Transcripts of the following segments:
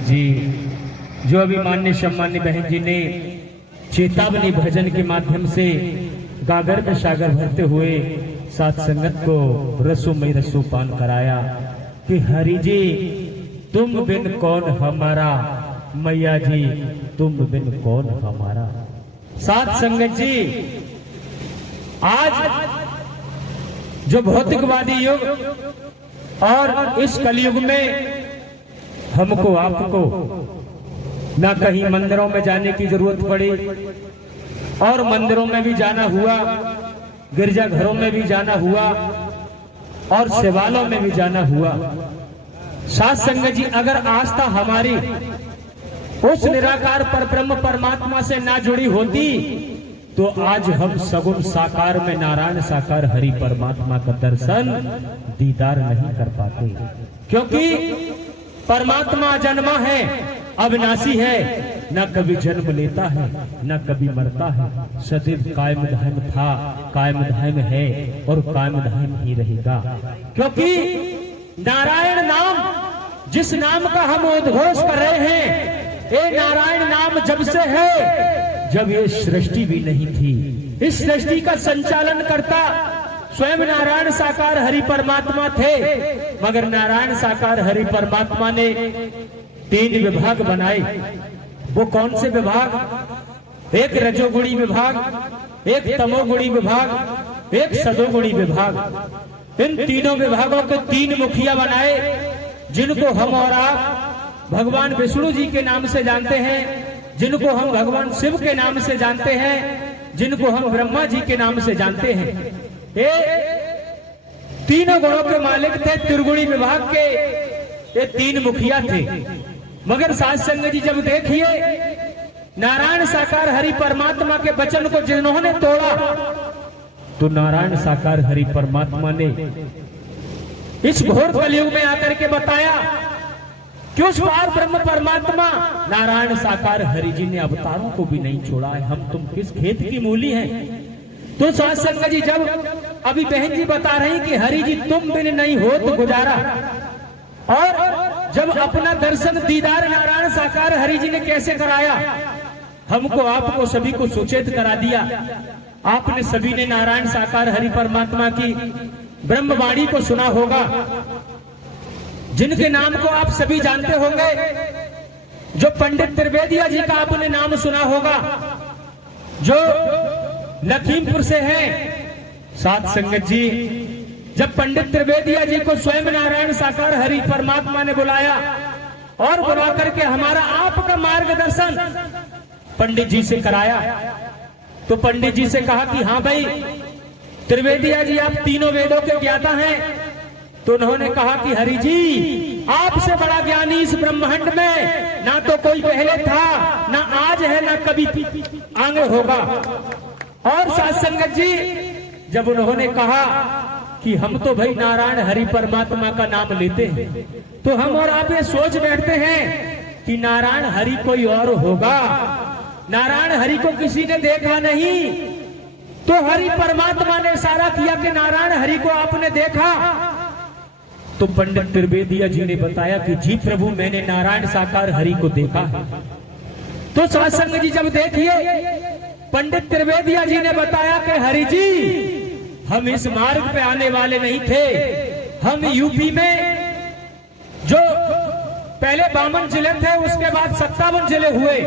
जी जो अभी मान्य सम्मान्य बहन जी ने चेतावनी भजन के माध्यम से गागर में सागर भरते हुए साथ संगत को रसोमय रसोपान कराया कि हरि जी तुम बिन कौन हमारा, मैया जी तुम बिन कौन हमारा। साथ संगत जी आज जो भौतिकवादी युग और इस कलयुग में हमको आपको ना कहीं मंदिरों में जाने की जरूरत पड़ी और मंदिरों में भी जाना हुआ, गिरजाघरों में भी जाना हुआ और शिवालयों में भी जाना हुआ। साथ संगत जी अगर आस्था हमारी उस निराकार पर ब्रह्म परमात्मा से ना जुड़ी होती तो आज हम सगुण साकार में नारायण साकार हरि परमात्मा का दर्शन दीदार नहीं कर पाते, क्योंकि परमात्मा जन्मा है, अविनाशी है, न कभी जन्म लेता है न कभी मरता है, सदैव कायम धाम था, कायम धाम है और कायम धाम ही रहेगा। क्योंकि नारायण नाम जिस नाम का हम उद्घोष कर रहे हैं, ये नारायण नाम जब से है जब ये सृष्टि भी नहीं थी। इस सृष्टि का संचालन करता स्वयं नारायण साकार हरि परमात्मा थे, मगर नारायण साकार हरि परमात्मा ने 3 विभाग बनाए। वो कौन से विभाग? एक रजोगुणी विभाग, एक तमोगुणी विभाग, एक सदोगुणी विभाग। इन तीनों विभागों के 3 मुखिया बनाए, जिनको हम और आप भगवान विष्णु जी के नाम से जानते हैं, जिनको हम भगवान शिव के नाम से जानते हैं, जिनको हम ब्रह्मा जी के नाम से जानते हैं। ये तीनों गुणों के मालिक थे, त्रिगुणी विभाग के ये 3 मुखिया थे। मगर साध संगत जी जब देखिए नारायण साकार हरि परमात्मा के वचन को जिन्होंने तोड़ा तो नारायण साकार हरि परमात्मा ने इस घोर कलयुग में आकर के बताया कि उस पार ब्रह्म परमात्मा नारायण साकार हरि जी ने अवतारों को भी नहीं छोड़ा है, हम तुम किस खेत की मूली हैं। तो साध संगत जी जब अभी बहन जी बता रही कि हरि जी तुम बिन नहीं हो तो गुजारा, और जब अपना दर्शन दीदार नारायण साकार हरि जी ने कैसे कराया, हमको आपको सभी को सुचेत करा दिया। आपने सभी ने नारायण साकार हरि परमात्मा की ब्रह्मवाणी को सुना होगा, जिनके नाम को आप सभी जानते होंगे। जो पंडित त्रिवेदिया जी का आपने नाम सुना होगा, जो लखीमपुर से हैं। साथ संगत जी जब पंडित त्रिवेदिया जी को स्वयं नारायण साकार हरि परमात्मा ने बुलाया और बुला करके हमारा आपका मार्गदर्शन पंडित जी से कराया, तो पंडित जी से कहा कि हाँ भाई त्रिवेदिया जी आप तीनों वेदों के ज्ञाता हैं। तो उन्होंने कहा कि हरि जी आपसे बड़ा ज्ञानी इस ब्रह्मांड में ना तो कोई पहले था, ना आज है, ना कभी आगे होगा। और साथ संगत जी जब उन्होंने कहा कि हम तो भाई नारायण हरि परमात्मा का नाम लेते हैं, तो हम और आप ये सोच बैठते हैं कि नारायण हरि कोई और होगा, नारायण हरि को किसी ने देखा नहीं। तो हरि परमात्मा ने इशारा किया कि नारायण हरि को आपने देखा। तो पंडित त्रिवेदिया जी ने बताया कि जी प्रभु मैंने नारायण साकार हरि को देखा है। तो साथ संगत जी जब देखिए पंडित त्रिवेदिया जी ने बताया कि हरि जी हम इस मार्ग पे आने वाले नहीं थे, हम यूपी में जो पहले 52 जिले थे उसके बाद 57 जिले हुए,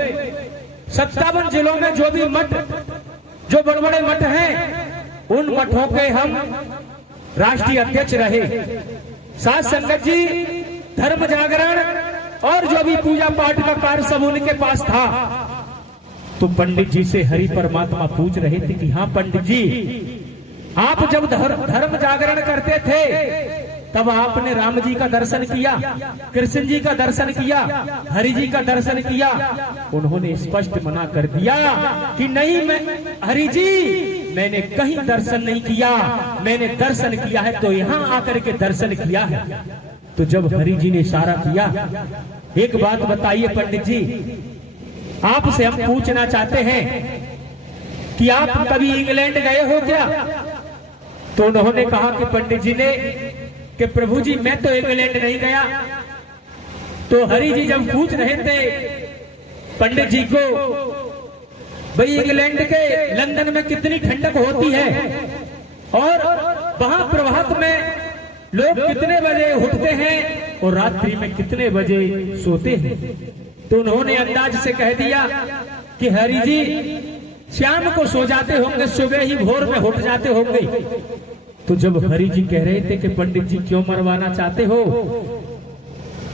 57 जिलों में जो भी मठ, जो बड़े बड़े मठ हैं, उन मठों के हम राष्ट्रीय अध्यक्ष रहे। साथ संगत जी धर्म जागरण और जो भी पूजा पाठ का कार्य सब उनके पास था। तो पंडित जी से हरि परमात्मा पूछ रहे थे कि हाँ पंडित जी आप जब धर्म जागरण करते थे तब आपने राम जी का दर्शन किया, कृष्ण जी का दर्शन किया, हरि जी का दर्शन किया। उन्होंने स्पष्ट मना कर दिया कि नहीं मैं हरि जी मैंने कहीं दर्शन नहीं किया, मैंने दर्शन किया है तो यहाँ आकर के दर्शन किया है। तो जब हरि जी ने इशारा किया, एक बात बताइए पंडित जी, आपसे हम पूछना चाहते हैं कि आप कभी इंग्लैंड गए हो क्या? तो उन्होंने कहा कि पंडित जी ने कि प्रभु जी मैं तो इंग्लैंड नहीं गया, तो हरि जी जब पूछ रहे थे पंडित जी को, भाई इंग्लैंड के लंदन में कितनी ठंडक होती है और वहां प्रभात में लोग कितने बजे उठते हैं और रात्रि में कितने बजे सोते हैं, तो उन्होंने अंदाज से कह दिया कि हरि जी शाम को सो जाते होंगे, सुबह ही भोर में उठ जाते होंगे। तो जब हरि जी कह रहे थे कि पंडित जी क्यों मरवाना चाहते हो,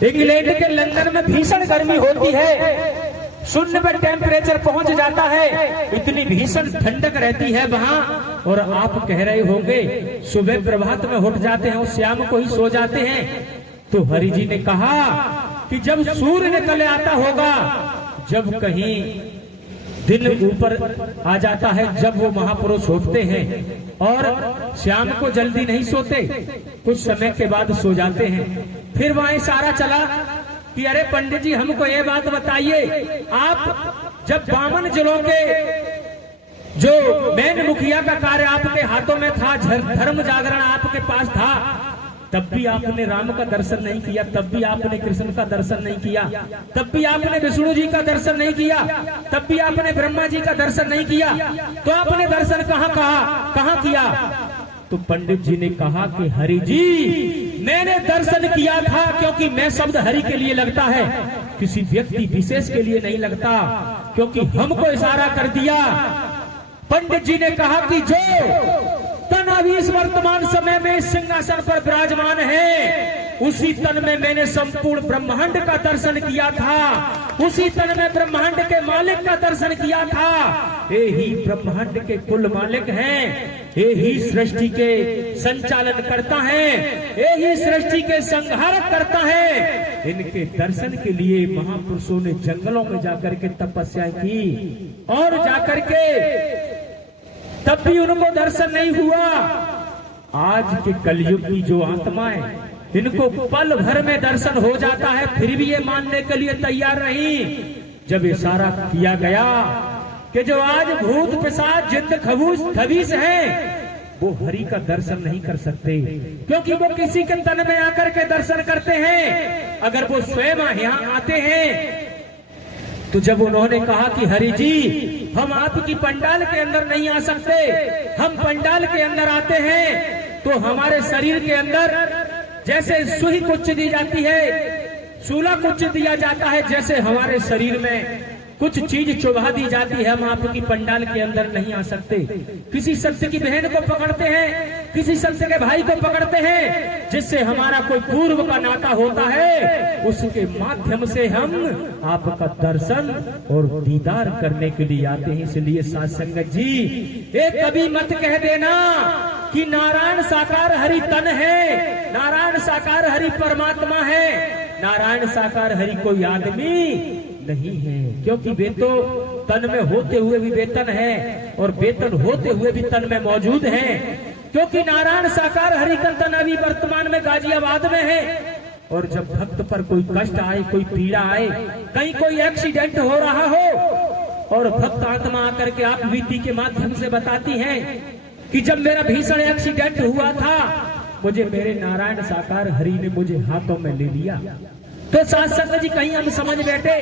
इंग्लैंड के लंदन में भीषण गर्मी होती है, शून्य पर टेम्परेचर पहुंच जाता है, इतनी भीषण ठंडक रहती है वहां, और आप कह रहे होंगे सुबह प्रभात में उठ जाते हैं और शाम को ही सो जाते हैं। तो हरि जी ने कहा कि जब सूर्य निकल आता होगा, जब कहीं दिन ऊपर आ जाता है, जब वो महापुरुष उठते हैं और शाम को जल्दी नहीं सोते, कुछ समय के बाद सो जाते हैं। फिर वहां इशारा चला कि अरे पंडित जी हमको ये बात बताइए, आप जब 52 जिलों के जो मेन मुखिया का कार्य आपके हाथों में था, धर्म जागरण आपके पास था, तब भी आपने राम का दर्शन नहीं किया, तब भी आपने कृष्ण का दर्शन नहीं किया, तब भी आपने विष्णु जी का दर्शन नहीं किया, तब भी आपने ब्रह्मा जी का दर्शन नहीं किया, तो आपने दर्शन कहाँ किया? तो पंडित जी ने कहा कि हरि जी मैंने दर्शन किया था, क्योंकि मैं शब्द हरि के लिए लगता है, किसी व्यक्ति विशेष के लिए नहीं लगता, क्योंकि हमको इशारा कर दिया। पंडित जी ने कहा कि जो तन अभी इस वर्तमान समय में सिंहासन पर विराजमान है, उसी तन में मैंने संपूर्ण ब्रह्मांड का दर्शन किया था, उसी तन में ब्रह्मांड के मालिक का दर्शन किया था। ये ही ब्रह्मांड के कुल मालिक हैं, ये ही सृष्टि के संचालन करता है, ये ही सृष्टि के संहारक करता है। इनके दर्शन के लिए महापुरुषों ने जंगलों में जाकर के तपस्या की, और जाकर के तब भी उनको दर्शन नहीं हुआ। आज के कलयुग की जो आत्माएं, इनको पल भर में दर्शन हो जाता है, फिर भी ये मानने के लिए तैयार नहीं। जब इशारा किया गया कि जो आज भूत पिशाच जिंद खबीस हैं, वो हरि का दर्शन नहीं कर सकते, क्योंकि वो किसी के तन में आकर के दर्शन करते हैं। अगर वो स्वयं यहाँ आते हैं, तो जब उन्होंने कहा कि हरि जी हम आपकी पंडाल के अंदर नहीं आ सकते, हम पंडाल के अंदर आते हैं तो हमारे शरीर के अंदर जैसे सुई कुछ दी जाती है, सूला कुछ दिया जाता है, जैसे हमारे शरीर में कुछ चीज चुभा दी जाती है, हम आपकी पंडाल के अंदर नहीं आ सकते। किसी सत्य की बहन को पकड़ते हैं, किसी सत्य के भाई को पकड़ते हैं, जिससे हमारा कोई पूर्व का नाता होता है, उसके माध्यम से हम आपका दर्शन और दीदार करने के लिए आते हैं। इसलिए साथ संगत जी, एक कभी मत कह देना कि नारायण साकार हरि तन है, नारायण साकार हरि परमात्मा है, नारायण साकार हरि कोई आदमी नहीं है, क्योंकि वे तो तन में होते हुए भी वेतन है और वेतन होते हुए भी तन में मौजूद है। क्योंकि नारायण साकार हरि का तन अभी वर्तमान में गाजियाबाद में है, और जब भक्त पर कोई कष्ट आए, कोई पीड़ा आए, कहीं कोई एक्सीडेंट हो रहा हो, और भक्त आत्मा आकर के आप बीती के माध्यम से बताती है कि जब मेरा भीषण एक्सीडेंट हुआ था, मुझे मेरे नारायण साकार हरि ने मुझे हाथों में ले लिया। तो साथ संगत जी, कहीं हम समझ बैठे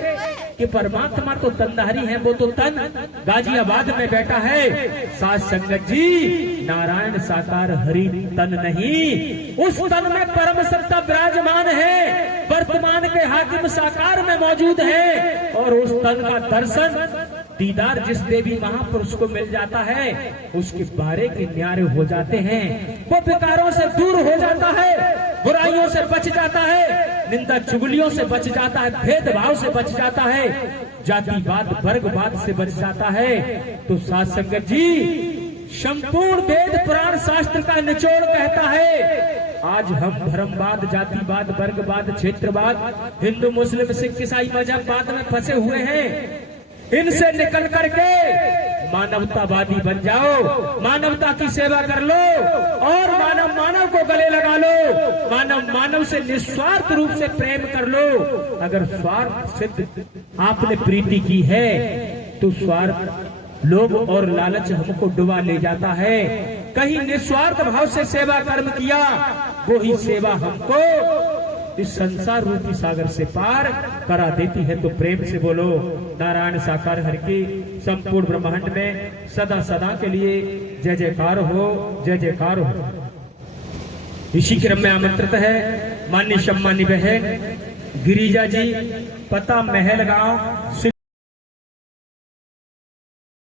कि परमात्मा तो तनधारी है, वो तो तन गाजियाबाद में बैठा है। साथ संगत जी, नारायण साकार हरि तन नहीं, उस तन में परम सत्ता विराजमान है, वर्तमान के हाकिम साकार में मौजूद है, और उस तन का दर्शन दीदार जिस देवी महापुरुष को मिल जाता है, उसके बारे के न्यारे हो जाते हैं, वो विकारों से दूर हो जाता है, बुराइयों से बच जाता है, निंदा चुगलियों से बच जाता है, भेदभाव से बच जाता है, जातिवाद वर्गवाद से बच जाता है। तो साथ संगत जी, संपूर्ण वेद पुराण शास्त्र का निचोड़ कहता है, आज हम धर्मवाद, जातिवाद, वर्गवाद, क्षेत्रवाद, हिंदू मुस्लिम सिख ईसाई मजहबवाद में फंसे हुए हैं। इनसे निकल करके मानवतावादी बन जाओ, मानवता की सेवा कर लो, और मानव मानव को गले लगा लो, मानव मानव से निस्वार्थ रूप से प्रेम कर लो। अगर स्वार्थ सिद्ध आपने प्रीति की है, तो स्वार्थ, लोभ और लालच हमको डुबा ले जाता है। कहीं निस्वार्थ भाव से सेवा कर्म किया, वो ही सेवा हमको इस संसार रूपी सागर से पार करा देती है। तो प्रेम से बोलो नारायण साकार हरि की संपूर्ण ब्रह्मांड में सदा सदा के लिए जय जयकार हो, जय जयकार हो। इसी क्रम में आमंत्रित है मान्य सम्मानी बहन गिरिजा जी, पता महल गांव।